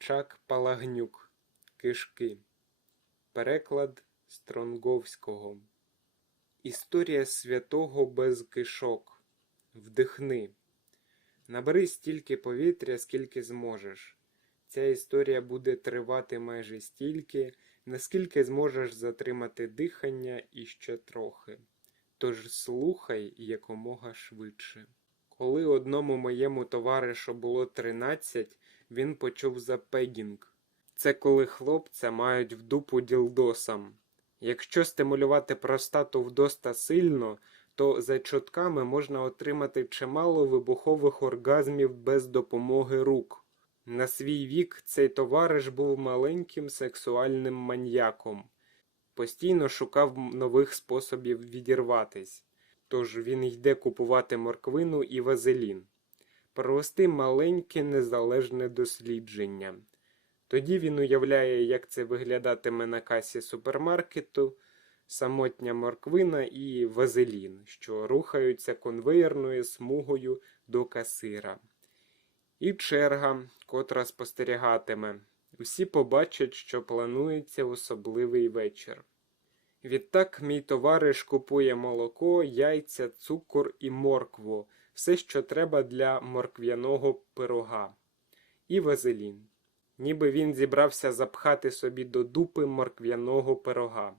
Чак Палагнюк. Кишки. Переклад Стронговського. Історія святого без кишок. Вдихни. Набери стільки повітря, скільки зможеш. Ця історія буде тривати майже стільки, наскільки зможеш затримати дихання і ще трохи. Тож слухай якомога швидше. Коли одному моєму товаришу було 13, він почув за пегінг. Це коли хлопця мають в дупу ділдосам. Якщо стимулювати простату вдоста сильно, то за чутками можна отримати чимало вибухових оргазмів без допомоги рук. На свій вік цей товариш був маленьким сексуальним маньяком, постійно шукав нових способів відірватись, тож він йде купувати морквину і вазелін, провести маленьке незалежне дослідження. Тоді він уявляє, як це виглядатиме на касі супермаркету, самотня морквина і вазелін, що рухаються конвеєрною смугою до касира. І черга, котра спостерігатиме. Усі побачать, що планується особливий вечір. Відтак мій товариш купує молоко, яйця, цукор і моркву, все, що треба для морквяного пирога, і вазелін. Ніби він зібрався запхати собі до дупи морквяного пирога.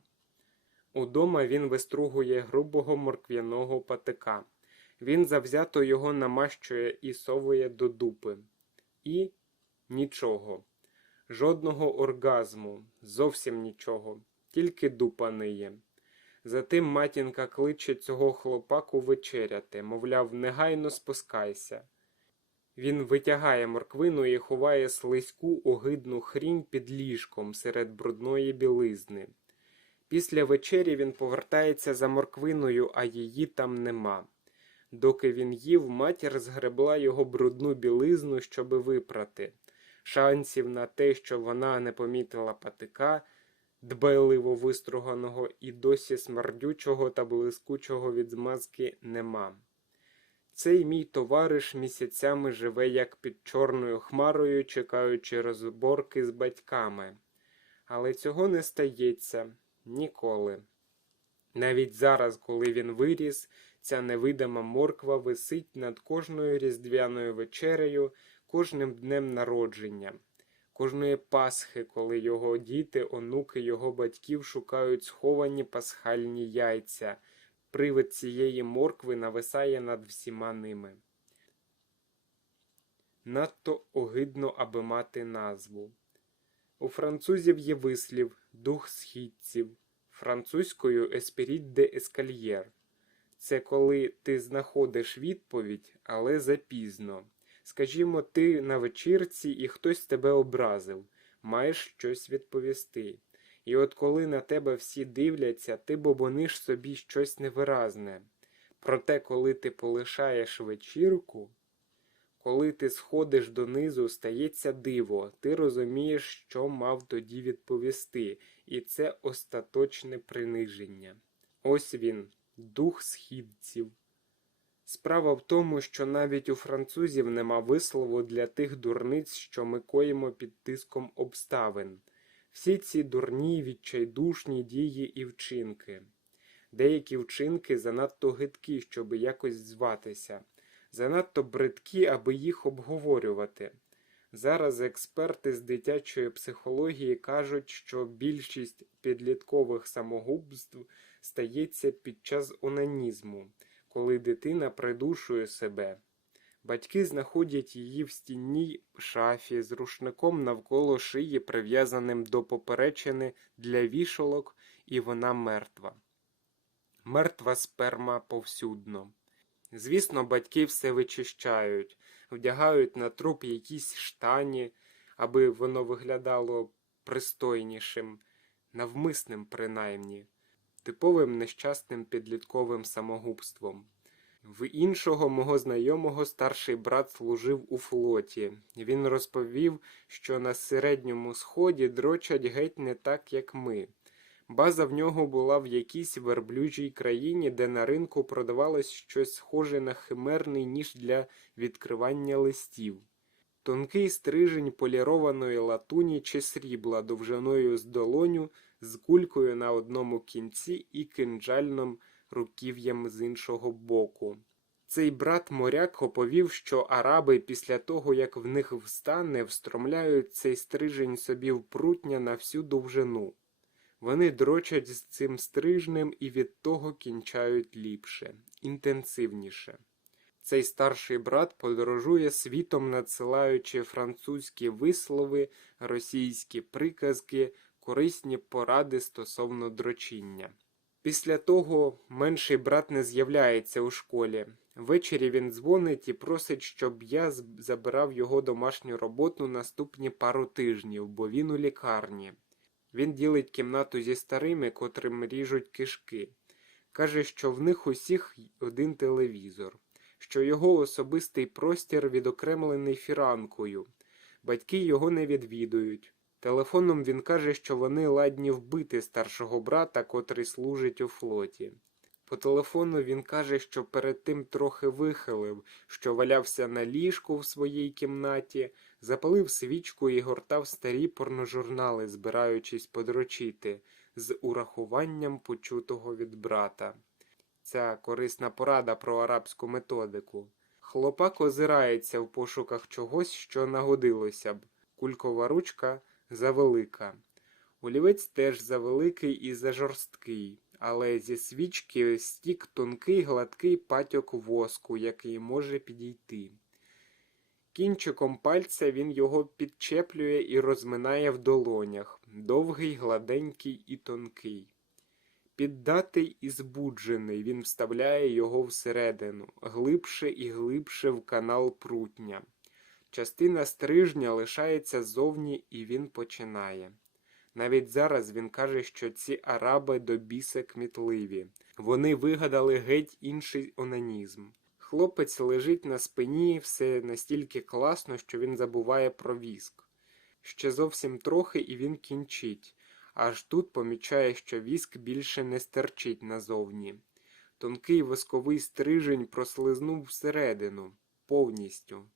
Удома він вистругує грубого морквяного патика. Він завзято його намащує і совує до дупи. І нічого. Жодного оргазму, зовсім нічого, тільки дупа ниє. Затим матінка кличе цього хлопаку вечеряти, мовляв, негайно спускайся. Він витягає морквину і ховає слизьку огидну хрінь під ліжком серед брудної білизни. Після вечері він повертається за морквиною, а її там нема. Доки він їв, матір згребла його брудну білизну, щоби випрати. Шансів на те, що вона не помітила патика, дбайливо виструганого і досі смердючого та блискучого від змазки, нема. Цей мій товариш місяцями живе як під чорною хмарою, чекаючи розборки з батьками. Але цього не стається ніколи. Навіть зараз, коли він виріс, ця невидима морква висить над кожною різдвяною вечерею, кожним днем народження, кожної Пасхи, коли його діти, онуки його батьків шукають сховані пасхальні яйця. Привид цієї моркви нависає над всіма ними. Надто огидно, аби мати назву. У французів є вислів дух східців, французькою еспіріт де ескальєр. Це коли ти знаходиш відповідь, але запізно. Скажімо, ти на вечірці і хтось тебе образив, маєш щось відповісти. І от коли на тебе всі дивляться, ти бобониш собі щось невиразне. Проте, коли ти полишаєш вечірку, коли ти сходиш донизу, стається диво, ти розумієш, що мав тоді відповісти, і це остаточне приниження. Ось він, дух східців. Справа в тому, що навіть у французів нема вислову для тих дурниць, що ми коїмо під тиском обставин. Всі ці дурні, відчайдушні дії і вчинки. Деякі вчинки занадто гидкі, щоби якось зватися, занадто бридкі, аби їх обговорювати. Зараз експерти з дитячої психології кажуть, що більшість підліткових самогубств стається під час онанізму, коли дитина придушує себе. Батьки знаходять її в стінній шафі з рушником навколо шиї, прив'язаним до поперечини для вішалок, і вона мертва. Мертва сперма повсюдно. Звісно, батьки все вичищають, вдягають на труп якісь штані, аби воно виглядало пристойнішим, навмисним принаймні, типовим нещасним підлітковим самогубством. В іншого мого знайомого старший брат служив у флоті. Він розповів, що на середньому сході дрочать геть не так, як ми. База в нього була в якійсь верблюжій країні, де на ринку продавалось щось схоже на химерний ніж для відкривання листів. Тонкий стрижень полірованої латуні чи срібла довжиною з долоню з кулькою на одному кінці і кинджальним руків'ям з іншого боку. Цей брат моряк оповів, що араби після того, як в них встане, встромляють цей стрижень собі в прутня на всю довжину. Вони дрочать з цим стрижнем і від того кінчають ліпше, інтенсивніше. Цей старший брат подорожує світом, надсилаючи французькі вислови, російські приказки, корисні поради стосовно дрочіння. Після того менший брат не з'являється у школі. Ввечері він дзвонить і просить, щоб я забирав його домашню роботу наступні пару тижнів, бо він у лікарні. Він ділить кімнату зі старими, котрим ріжуть кишки. Каже, що в них усіх один телевізор, що його особистий простір відокремлений фіранкою. Батьки його не відвідують. Телефоном він каже, що вони ладні вбити старшого брата, котрий служить у флоті. По телефону він каже, що перед тим трохи вихилив, що валявся на ліжку в своїй кімнаті, запалив свічку і гортав старі порножурнали, збираючись подрочити, з урахуванням почутого від брата. Ця корисна порада про арабську методику. Хлопак озирається в пошуках чогось, що нагодилося б. Кулькова ручка завелика. Олівець теж завеликий і зажорсткий, але зі свічки стік тонкий гладкий патьок воску, який може підійти. Кінчиком пальця він його підчеплює і розминає в долонях, довгий, гладенький і тонкий. Піддатий і збуджений, він вставляє його всередину, глибше і глибше в канал прутня. Частина стрижня лишається зовні, і він починає. Навіть зараз він каже, що ці араби до біса кмітливі. Вони вигадали геть інший онанізм. Хлопець лежить на спині, все настільки класно, що він забуває про віск. Ще зовсім трохи, і він кінчить. Аж тут помічає, що віск більше не стерчить назовні. Тонкий восковий стрижень прослизнув всередину, повністю.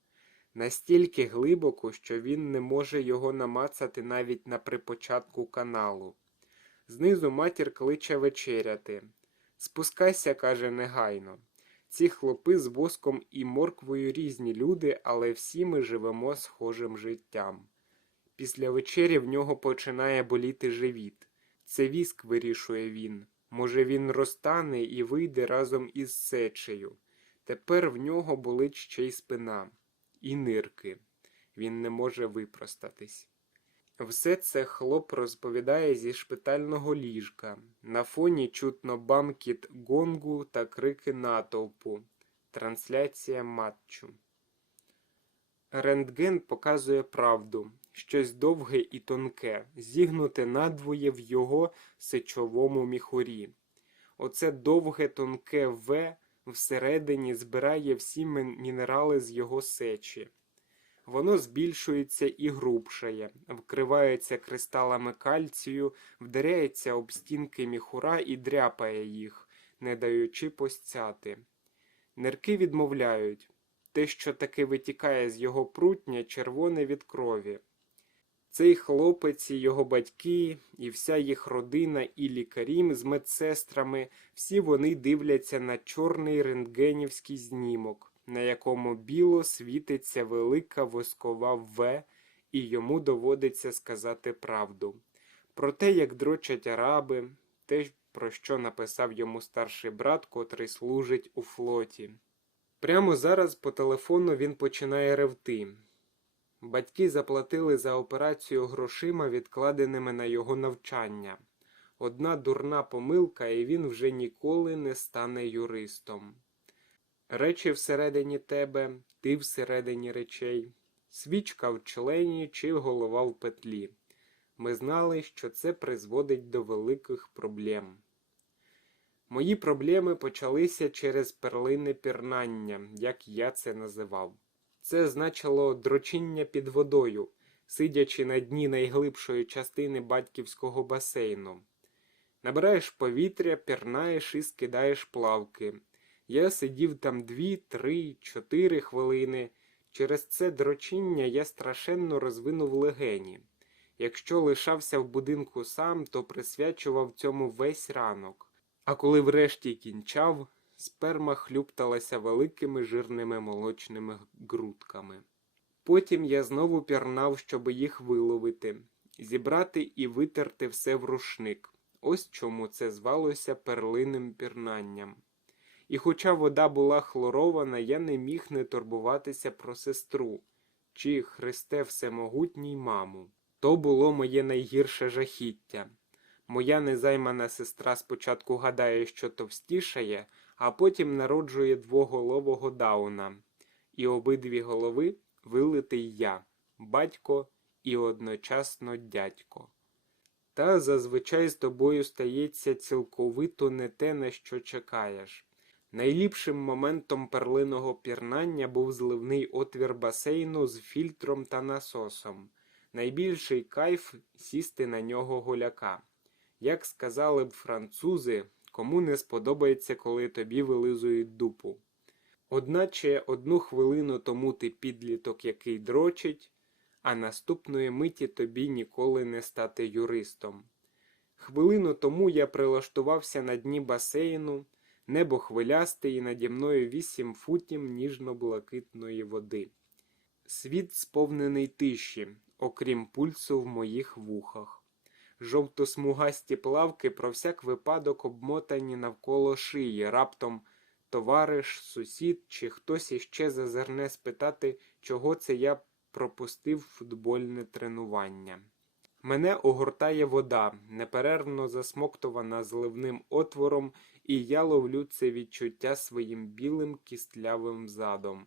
Настільки глибоко, що він не може його намацати навіть на припочатку каналу. Знизу матір кличе вечеряти. Спускайся, каже негайно. Ці хлопи з воском і морквою різні люди, але всі ми живемо схожим життям. Після вечері в нього починає боліти живіт. Це віск, вирішує він. Може, він розтане і вийде разом із сечею. Тепер в нього болить ще й спина, і нирки. Він не може випростатись. Все це хлоп розповідає зі шпитального ліжка. На фоні чутно бамкіт гонгу та крики натовпу. Трансляція матчу. Рентген показує правду. Щось довге і тонке, зігнуте надвоє в його сечовому міхурі. Оце довге тонке В всередині збирає всі мінерали з його сечі. Воно збільшується і грубшає, вкривається кристалами кальцію, вдаряється об стінки міхура і дряпає їх, не даючи постяти. Нирки відмовляють. Те, що таки витікає з його прутня, червоне від крові. Цей хлопець, і його батьки, і вся їх родина, і лікарі з медсестрами, всі вони дивляться на чорний рентгенівський знімок, на якому біло світиться велика воскова В, і йому доводиться сказати правду. Про те, як дрочать араби, те, про що написав йому старший брат, котрий служить у флоті. Прямо зараз по телефону він починає ревти. Батьки заплатили за операцію грошима, відкладеними на його навчання. Одна дурна помилка, і він вже ніколи не стане юристом. Речі всередині тебе, ти всередині речей, свічка в члені чи голова в петлі. Ми знали, що це призводить до великих проблем. Мої проблеми почалися через перлине пірнання, як я це називав. Це значило дрочіння під водою, сидячи на дні найглибшої частини батьківського басейну. Набираєш повітря, пірнаєш і скидаєш плавки. Я сидів там дві, три, чотири хвилини, Через це дрочіння я страшенно розвинув легені. Якщо лишався в будинку сам, то присвячував цьому весь ранок. А коли врешті кінчав, сперма хлюпталася великими жирними молочними грудками. Потім я знову пірнав, щоби їх виловити, зібрати і витерти все в рушник. Ось чому це звалося перлиним пірнанням. І хоча вода була хлорована, я не міг не турбуватися про сестру чи Христе Всемогутній маму. То було моє найгірше жахіття. Моя незаймана сестра спочатку гадає, що товстішає, а потім народжує двоголового дауна. І обидві голови вилитий я, батько і одночасно дядько. Та зазвичай з тобою стається цілковито не те, на що чекаєш. Найліпшим моментом перлиного пірнання був зливний отвір басейну з фільтром та насосом. Найбільший кайф сісти на нього голяка. Як сказали б французи, кому не сподобається, коли тобі вилизують дупу. Одначе одну хвилину тому ти підліток, який дрочить, а наступної миті тобі ніколи не стати юристом. Хвилину тому я прилаштувався на дні басейну, небо хвилясте і наді мною вісім футів ніжно-блакитної води. Світ сповнений тиші, окрім пульсу в моїх вухах. Жовто-смугасті плавки про всяк випадок обмотані навколо шиї, раптом товариш, сусід чи хтось іще зазирне спитати, чого це я пропустив футбольне тренування. Мене огортає вода, неперервно засмоктувана зливним отвором, і я ловлю це відчуття своїм білим кістлявим задом.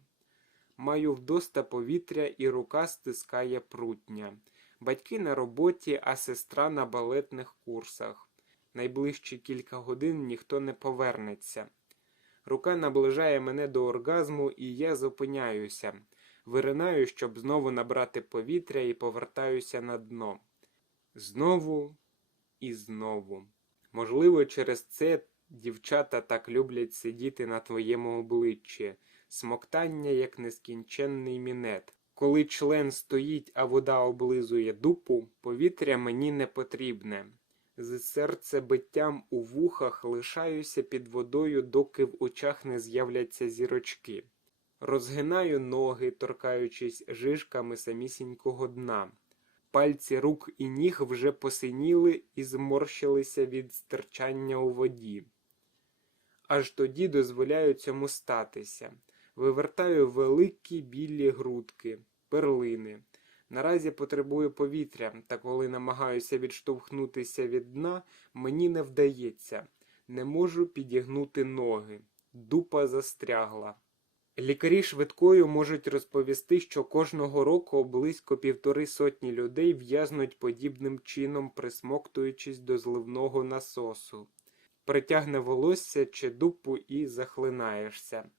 Маю вдоста повітря, і рука стискає прутня. Батьки на роботі, а сестра на балетних курсах. Найближчі кілька годин ніхто не повернеться. Рука наближає мене до оргазму, і я зупиняюся. Виринаю, щоб знову набрати повітря, і повертаюся на дно. Знову і знову. Можливо, через це дівчата так люблять сидіти на твоєму обличчі, смоктання як нескінченний мінет. Коли член стоїть, а вода облизує дупу, повітря мені не потрібне. З серцебиттям у вухах лишаюся під водою, доки в очах не з'являться зірочки. Розгинаю ноги, торкаючись жижками самісінького дна. Пальці рук і ніг вже посиніли і зморщилися від стирчання у воді. Аж тоді дозволяю цьому статися. Вивертаю великі білі грудки, перлини. Наразі потребую повітря, та коли намагаюся відштовхнутися від дна, мені не вдається. Не можу підігнути ноги. Дупа застрягла. Лікарі швидкою можуть розповісти, що кожного року близько півтори сотні людей в'язнуть подібним чином, присмоктуючись до зливного насосу. Притягне волосся чи дупу і захлинаєшся.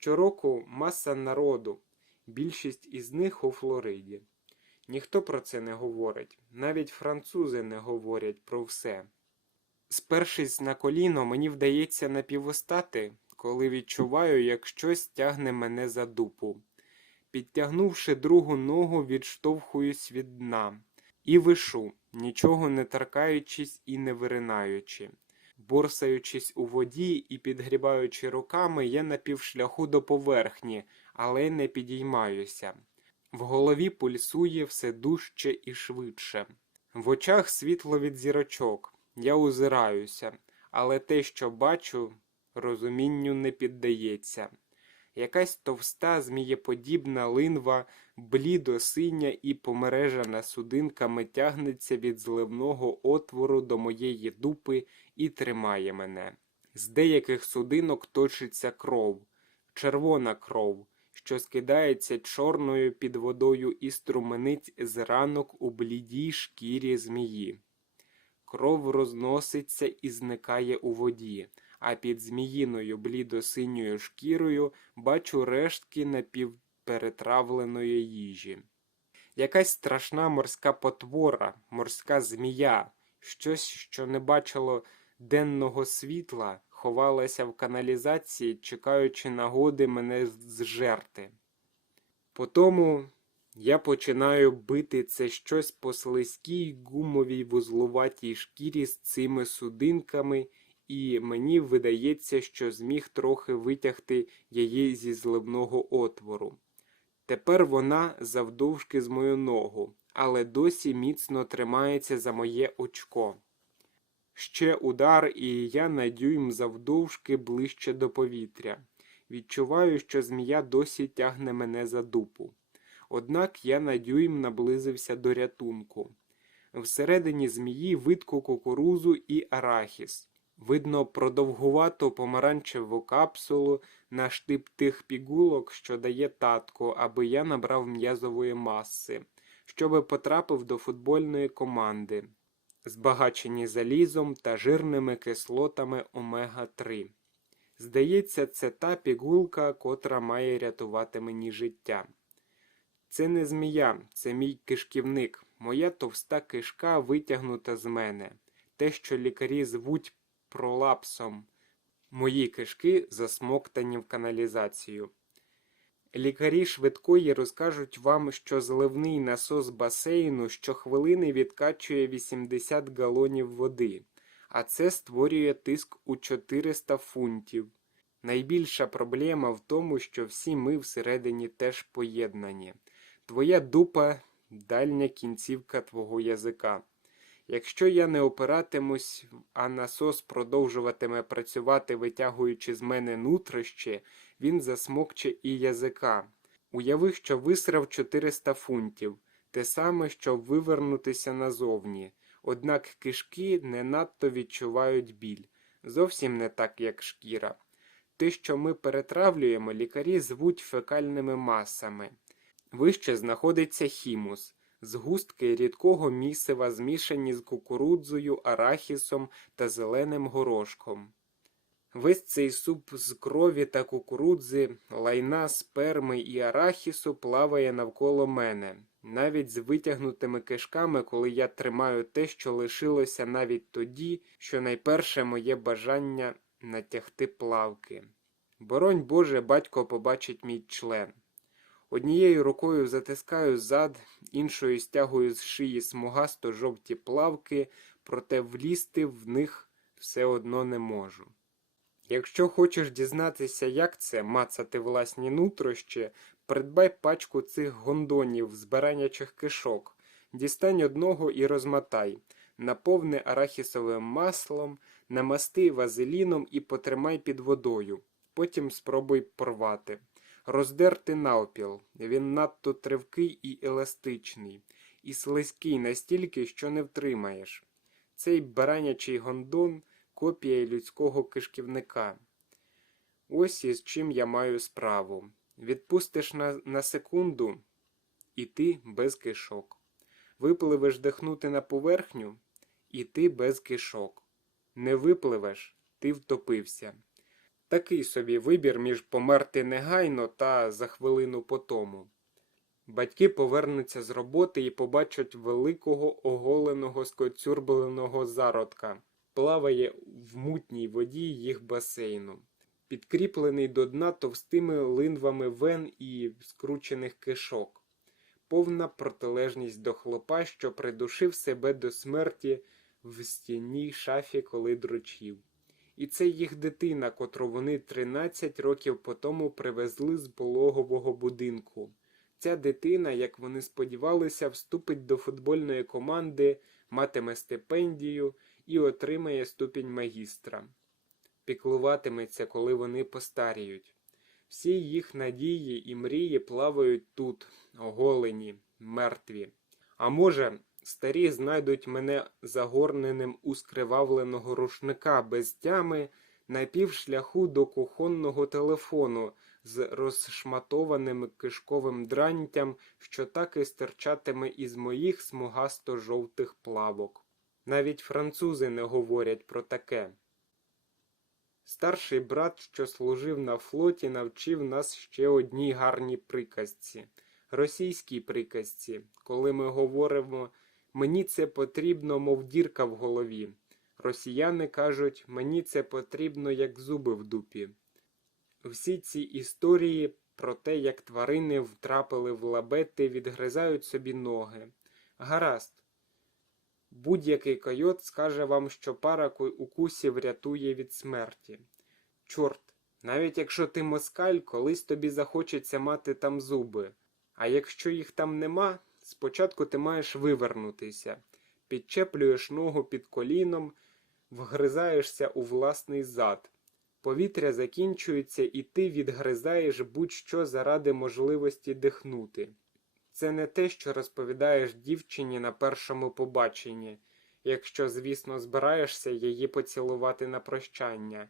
Щороку маса народу, більшість із них у Флориді. Ніхто про це не говорить, навіть французи не говорять про все. Спершись на коліно, мені вдається напівостати, коли відчуваю, як щось тягне мене за дупу. Підтягнувши другу ногу, відштовхуюсь від дна і вишу, нічого не торкаючись і не виринаючи. Борсаючись у воді і підгрібаючи руками, я на півшляху до поверхні, але не підіймаюся. В голові пульсує все дужче і швидше. В очах світло від зірочок. Я озираюся, але те, що бачу, розумінню не піддається. Якась товста, змієподібна линва, блідо синя і помережена судинками тягнеться від зливного отвору до моєї дупи і тримає мене. З деяких судинок точиться кров, червона кров, що скидається чорною під водою і струменить з ранок у блідій шкірі змії. Кров розноситься і зникає у воді, а під зміїною блідо-синьою шкірою бачу рештки напівперетравленої їжі. Якась страшна морська потвора, морська змія, щось, що не бачило денного світла, ховалася в каналізації, чекаючи нагоди мене зжерти. Потому я починаю бити це щось по слизькій гумовій вузлуватій шкірі з цими судинками, і мені видається, що зміг трохи витягти її зі зливного отвору. Тепер вона завдовжки з мою ногу, але досі міцно тримається за моє очко. Ще удар, і я на дюйм завдовжки ближче до повітря. Відчуваю, що змія досі тягне мене за дупу. Однак я на дюйм наблизився до рятунку. Всередині змії видко кукурузу і арахіс. Видно продовгувато помаранчеву капсулу на штип тих пігулок, що дає татко, аби я набрав м'язової маси, щоби потрапив до футбольної команди, збагачені залізом та жирними кислотами омега-3. Здається, це та пігулка, котра має рятувати мені життя. Це не змія, це мій кишківник, моя товста кишка витягнута з мене, те, що лікарі звуть пролапсом. Мої кишки засмоктані в каналізацію. Лікарі швидкої розкажуть вам, що зливний насос басейну щохвилини відкачує 80 галонів води, а це створює тиск у 400 фунтів. Найбільша проблема в тому, що всі ми всередині теж поєднані. Твоя дупа дальня кінцівка твого язика. Якщо я не опиратимусь, а насос продовжуватиме працювати, витягуючи з мене нутрощі, він засмокче і язика. Уяви, що висрав 400 фунтів, те саме, щоб вивернутися назовні. Однак кишки не надто відчувають біль. Зовсім не так, як шкіра. Те, що ми перетравлюємо, лікарі звуть фекальними масами. Вище знаходиться хімус згустки рідкого місива, змішані з кукурудзою, арахісом та зеленим горошком. Весь цей суп з крові та кукурудзи, лайна, сперми і арахісу плаває навколо мене, навіть з витягнутими кишками, коли я тримаю те, що лишилося навіть тоді, що найперше моє бажання натягти плавки. Боронь Боже, батько побачить мій член. Однією рукою затискаю зад, іншою стягую з шиї смугасто жовті плавки, проте влізти в них все одно не можу. Якщо хочеш дізнатися, як це мацати власні нутрощі, придбай пачку цих гондонів з баранячих кишок, дістань одного і розмотай, наповни арахісовим маслом, намасти вазеліном і потримай під водою. Потім спробуй порвати. Роздерти навпіл, він надто тривкий і еластичний, і слизький настільки, що не втримаєш. Цей баранячий гондон копія людського кишківника. Ось із чим я маю справу. Відпустиш на, на секунду, і ти без кишок. Випливеш дихнути на поверхню, і ти без кишок. Не випливеш, ти втопився. Такий собі вибір між померти негайно та за хвилину по тому. Батьки повернуться з роботи і побачать великого оголеного скоцюрбленого зародка, плаває в мутній воді їх басейну, підкріплений до дна товстими линвами вен і скручених кишок, повна протилежність до хлопа, що придушив себе до смерті в стінній шафі, коли дрочів. І це їх дитина, котру вони 13 років по тому привезли з пологового будинку. Ця дитина, як вони сподівалися, вступить до футбольної команди, матиме стипендію і отримає ступінь магістра. Піклуватиметься, коли вони постаріють. Всі їх надії і мрії плавають тут, оголені, мертві. А може, старі знайдуть мене загорненим у скривавленого рушника без тями на півшляху до кухонного телефону з розшматованим кишковим дрантям, що так і стирчатиме із моїх смугасто-жовтих плавок. Навіть французи не говорять про таке. Старший брат, що служив на флоті, навчив нас ще одній гарній приказці російській приказці, коли ми говоримо Мені це потрібно, мов дірка в голові. Росіяни кажуть, мені це потрібно, як зуби в дупі. Всі ці історії про те, як тварини втрапили в лабети, відгризають собі ноги. Гаразд. Будь-який койот скаже вам, що пара ку- укусів рятує від смерті. Чорт, навіть якщо ти москаль, колись тобі захочеться мати там зуби. А якщо їх там нема, спочатку ти маєш вивернутися, підчеплюєш ногу під коліном, вгризаєшся у власний зад. Повітря закінчується, і ти відгризаєш будь-що заради можливості дихнути. Це не те, що розповідаєш дівчині на першому побаченні, якщо, звісно, збираєшся її поцілувати на прощання.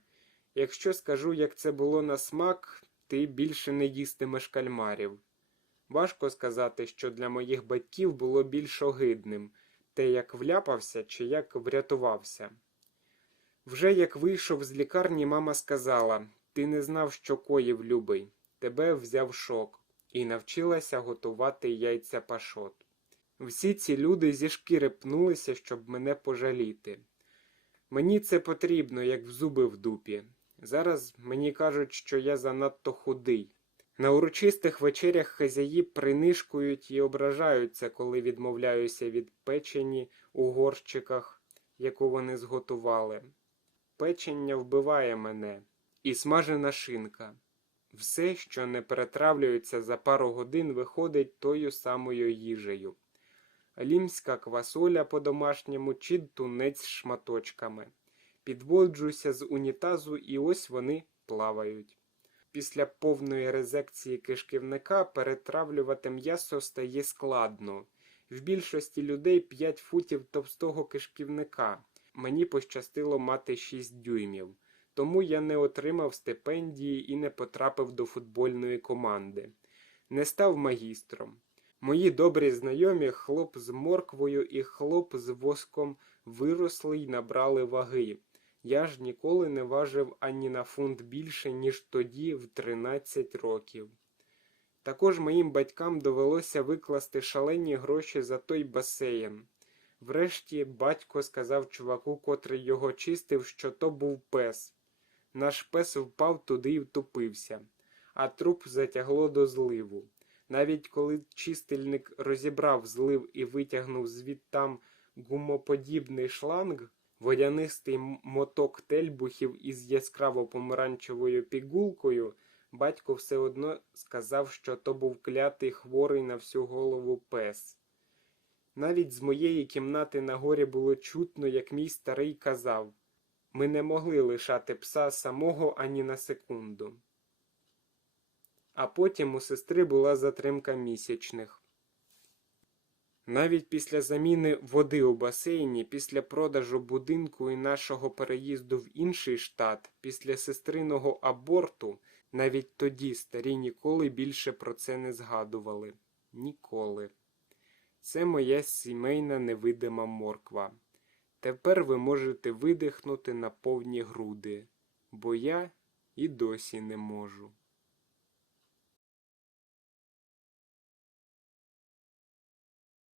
Якщо скажу, як це було на смак, ти більше не їстимеш кальмарів. Важко сказати, що для моїх батьків було більш огидним те, як вляпався чи як врятувався. Вже як вийшов з лікарні, мама сказала: Ти не знав, що коїв любий, тебе взяв шок, і навчилася готувати яйця пашот. Всі ці люди зі шкіри пнулися, щоб мене пожаліти. Мені це потрібно, як в зуби в дупі. Зараз мені кажуть, що я занадто худий. На урочистих вечерях хазяї принишкують і ображаються, коли відмовляюся від печені у горщиках, яку вони зготували. Печення вбиває мене, і смажена шинка. Все, що не перетравлюється за пару годин, виходить тою самою їжею. Лімська квасоля по-домашньому чи тунець з шматочками. Підводжуся з унітазу, і ось вони плавають. Після повної резекції кишківника перетравлювати м'ясо стає складно. В більшості людей 5 футів товстого кишківника. Мені пощастило мати 6 дюймів, тому я не отримав стипендії і не потрапив до футбольної команди. Не став магістром. Мої добрі знайомі, хлоп з морквою і хлоп з воском виросли й набрали ваги. Я ж ніколи не важив ані на фунт більше, ніж тоді в 13 років. Також моїм батькам довелося викласти шалені гроші за той басейн. Врешті батько сказав чуваку, котрий його чистив, що то був пес. Наш пес впав туди і втопився, а труп затягло до зливу. Навіть коли чистильник розібрав злив і витягнув звідтам гумоподібний шланг, водянистий моток тельбухів із яскраво помаранчевою пігулкою, батько все одно сказав, що то був клятий хворий на всю голову пес. Навіть з моєї кімнати на горі було чутно, як мій старий казав ми не могли лишати пса самого ані на секунду. А потім у сестри була затримка місячних. Навіть після заміни води у басейні, після продажу будинку і нашого переїзду в інший штат, після сестриного аборту, навіть тоді старі ніколи більше про це не згадували. Ніколи. Це моя сімейна невидима морква. Тепер ви можете видихнути на повні груди, бо я і досі не можу.